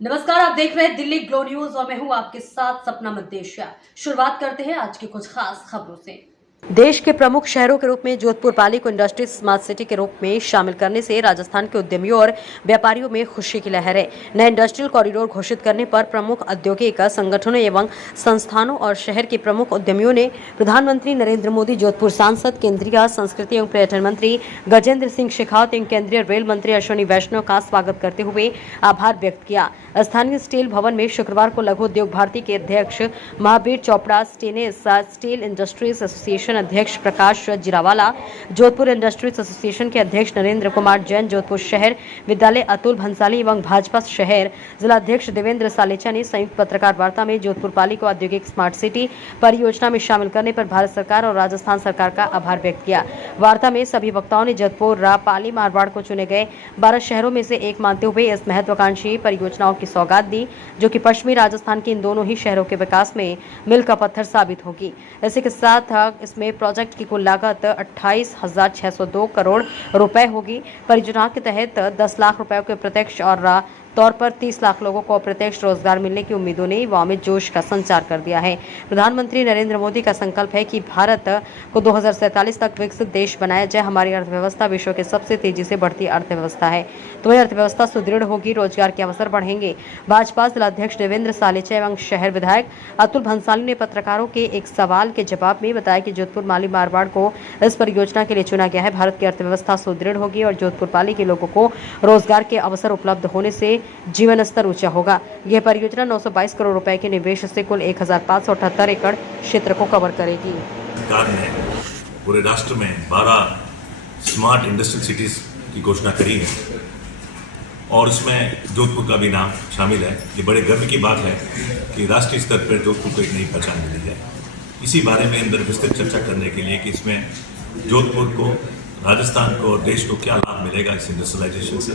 नमस्कार, आप देख रहे हैं दिल्ली ग्लो न्यूज और मैं हूं आपके साथ सपना मद्देशिया। शुरुआत करते हैं आज की कुछ खास खबरों से। देश के प्रमुख शहरों के रूप में जोधपुर पाली को इंडस्ट्री स्मार्ट सिटी के रूप में शामिल करने से राजस्थान के उद्यमियों और व्यापारियों में खुशी की लहर है। नए इंडस्ट्रियल कॉरिडोर घोषित करने पर प्रमुख औद्योगिक संगठनों एवं संस्थानों और शहर के प्रमुख उद्यमियों ने प्रधानमंत्री नरेंद्र मोदी, जोधपुर सांसद, केंद्रीय संस्कृति एवं पर्यटन मंत्री गजेंद्र सिंह शेखावत एवं केंद्रीय रेल मंत्री अश्विनी वैष्णव का स्वागत करते हुए आभार व्यक्त किया। स्थानीय स्टील भवन में शुक्रवार को लघु उद्योग भारती के अध्यक्ष Mahavir Chopra, stainless steel industries association अध्यक्ष प्रकाश जिरावाला, जोधपुर इंडस्ट्रीज एसोसिएशन के अध्यक्ष नरेंद्र कुमार जैन, जोधपुर शहर विद्यालय अतुल भंसाली एवं भाजपा शहर जिलाध्यक्ष देवेंद्र सालेचा ने संयुक्त पत्रकार वार्ता में जोधपुर पाली को औद्योगिक स्मार्ट सिटी परियोजना में शामिल करने पर भारत सरकार और राजस्थान सरकार का आभार व्यक्त किया। वार्ता में सभी वक्ताओं ने जोधपुर, पाली, मारवाड़ को चुने गए 12 शहरों में से एक मानते हुए इस महत्वाकांक्षी परियोजनाओं की सौगात दी, जो कि पश्चिमी राजस्थान के इन दोनों ही शहरों के विकास में मील का पत्थर साबित होगी। इसी के साथ इसमें प्रोजेक्ट की कुल लागत 28,602 करोड़ रुपए होगी। परियोजना के तहत 10 लाख रुपए के प्रत्यक्ष और तौर पर 30 लाख लोगों को अप्रत्यक्ष रोजगार मिलने की उम्मीदों ने युवाओं में जोश का संचार कर दिया है। प्रधानमंत्री नरेंद्र मोदी का संकल्प है कि भारत को 2047 तक विकसित देश बनाया जाए। हमारी अर्थव्यवस्था विश्व के सबसे तेजी से बढ़ती अर्थव्यवस्था है, तो यह अर्थव्यवस्था सुदृढ़ होगी, रोजगार के अवसर बढ़ेंगे। भाजपा जिलाध्यक्ष देवेंद्र सालेचा एवं शहर विधायक अतुल भंसाली ने पत्रकारों के एक सवाल के जवाब में बताया कि जोधपुर, पाली, मारवाड़ को इस परियोजना के लिए चुना गया है। भारत की अर्थव्यवस्था सुदृढ़ होगी और जोधपुर, पाली के लोगों को रोजगार के अवसर उपलब्ध होने से जीवन स्तर ऊंचा होगा। यह परियोजना 922 करोड़ रुपए के निवेश से कुल 1578 एकड़ क्षेत्र को कवर करेगी। सरकार ने पूरे राष्ट्र में 12 स्मार्ट इंडस्ट्रियल सिटीज की घोषणा करी है और इसमें जोधपुर का भी नाम शामिल है। ये बड़े गर्व की बात है कि राष्ट्रीय स्तर पर जोधपुर को एक नई पहचान मिली है। इसी बारे में अंदर विस्तृत चर्चा करने के लिए कि इसमें जोधपुर को, राजस्थान को और देश को क्या लाभ मिलेगा इस इंडस्ट्रियलाइजेशन से,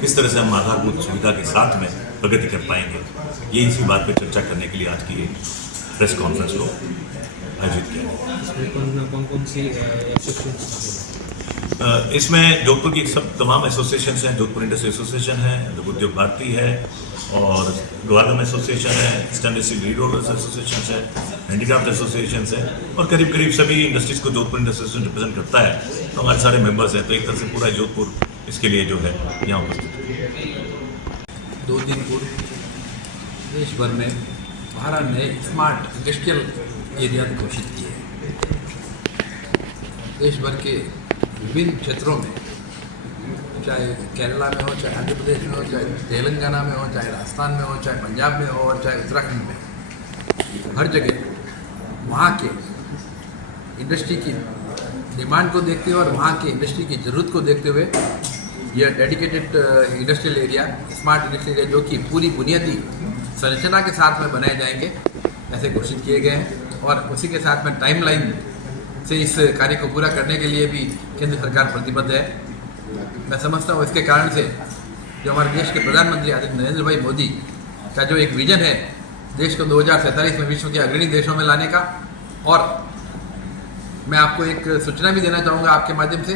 किस तरह से हम आधारभूत सुविधा के साथ में प्रगति कर पाएंगे, ये इसी बात पर चर्चा करने के लिए आज की प्रेस कॉन्फ्रेंस को आयोजित किया। कौन सी इसमें जोधपुर की सब तमाम एसोसिएशन हैं। जोधपुर इंडस्ट्री एसोसिएशन है, लघु उद्योग भारती है और ग्वादम एसोसिएशन है, स्टेनलेस स्टील रीडोर्स एसोसिएशन है, हैंडीक्राफ्ट एसोसिएशन है और करीब करीब सभी इंडस्ट्रीज को जोधपुर इंडस्ट्री एसोसिएशन रिप्रेजेंट करता है। तो हमारे सारे मेंबर्स हैं, तो एक तरह से पूरा जोधपुर इसके लिए जो है यहाँ उपस्थित है। 2 दिन पूर्व देश भर में 12 नए स्मार्ट इंडस्ट्रियल एरिया घोषित किए हैं। देश भर के विभिन्न क्षेत्रों में, चाहे केरला में हो, चाहे आंध्र प्रदेश में हो, चाहे तेलंगाना में हो, चाहे राजस्थान में हो, चाहे पंजाब में हो और चाहे उत्तराखंड में, हर जगह वहाँ के इंडस्ट्री की डिमांड को देखते हुए और वहाँ के इंडस्ट्री की ज़रूरत को देखते हुए यह dedicated industrial area, smart industrial area, जो कि पूरी बुनियादी संरचना के साथ में बनाए जाएंगे, ऐसे घोषित किए गए हैं। और उसी के साथ में टाइमलाइन से इस कार्य को पूरा करने के लिए भी केंद्र सरकार प्रतिबद्ध है। मैं समझता हूँ इसके कारण से जो हमारे देश के प्रधानमंत्री आदरणीय नरेंद्र भाई मोदी का जो एक विजन है देश को 2047 में विश्व के अग्रणी देशों में लाने का, और मैं आपको एक सूचना भी देना चाहूँगा आपके माध्यम से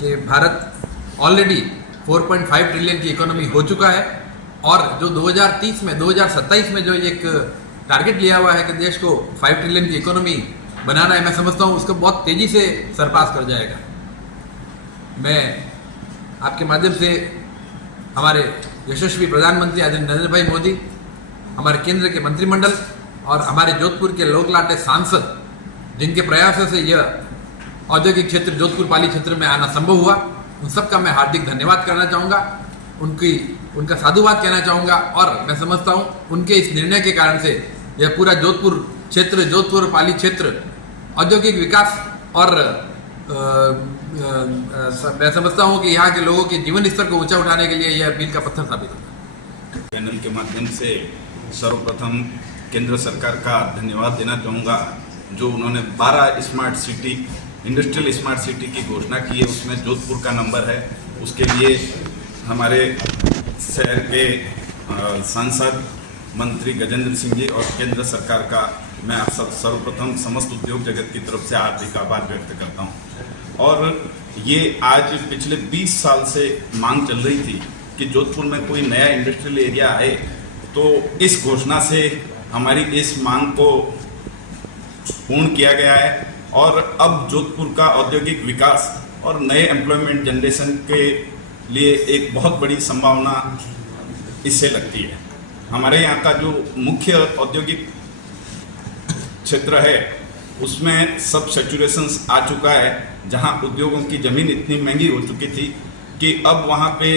कि भारत ऑलरेडी 4.5 ट्रिलियन की इकोनॉमी हो चुका है और जो 2030 में 2027 में जो एक टारगेट लिया हुआ है कि देश को 5 ट्रिलियन की इकोनॉमी बनाना है, मैं समझता हूँ उसको बहुत तेज़ी से सरपास कर जाएगा। मैं आपके माध्यम से हमारे यशस्वी प्रधानमंत्री आदरणीय नरेंद्र भाई मोदी, हमारे केंद्र के मंत्रिमंडल और हमारे जोधपुर के लोकलाटे सांसद, जिनके प्रयासों से यह औद्योगिक क्षेत्र जोधपुर पाली क्षेत्र में आना संभव हुआ, उन सबका मैं हार्दिक धन्यवाद करना चाहूँगा, उनका साधुवाद कहना चाहूँगा। और मैं समझता हूँ उनके इस निर्णय के कारण से यह पूरा जोधपुर क्षेत्र, जोधपुर पाली क्षेत्र औद्योगिक विकास और मैं समझता हूँ कि यहाँ के लोगों के जीवन स्तर को ऊंचा उठाने के लिए यह मील का पत्थर साबित होगा। पैनल के माध्यम से सर्वप्रथम केंद्र सरकार का धन्यवाद देना चाहूँगा, जो उन्होंने 12 smart city, industrial smart city की घोषणा की है, उसमें जोधपुर का नंबर है। उसके लिए हमारे शहर के सांसद मंत्री गजेंद्र सिंह जी और केंद्र सरकार का मैं आप सब सर्वप्रथम समस्त उद्योग जगत की तरफ से हार्दिक आभार व्यक्त करता हूं। और ये आज पिछले 20 साल से मांग चल रही थी कि जोधपुर में कोई नया इंडस्ट्रियल एरिया आए तो इस घोषणा से हमारी इस मांग को पूर्ण किया गया है और अब जोधपुर का औद्योगिक विकास और नए एम्प्लॉयमेंट जनरेशन के लिए एक बहुत बड़ी संभावना इससे लगती है। हमारे यहाँ का जो मुख्य औद्योगिक क्षेत्र है उसमें सब सैचुरेशन आ चुका है, जहाँ उद्योगों की ज़मीन इतनी महंगी हो चुकी थी कि अब वहाँ पे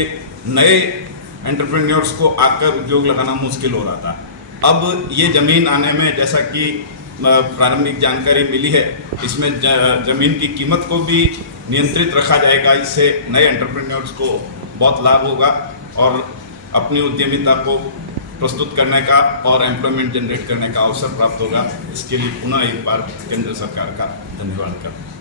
नए एंटरप्रेन्योर्स को आकर उद्योग लगाना मुश्किल हो रहा था। अब ये ज़मीन आने में, जैसा कि प्रारंभिक जानकारी मिली है, इसमें ज़मीन की कीमत को भी नियंत्रित रखा जाएगा। इससे नए एंटरप्रेन्योर्स को बहुत लाभ होगा और अपनी उद्यमिता को प्रस्तुत करने का और एम्प्लॉयमेंट जनरेट करने का अवसर प्राप्त होगा। इसके लिए पुनः एक बार केंद्र सरकार का धन्यवाद करता हूँ।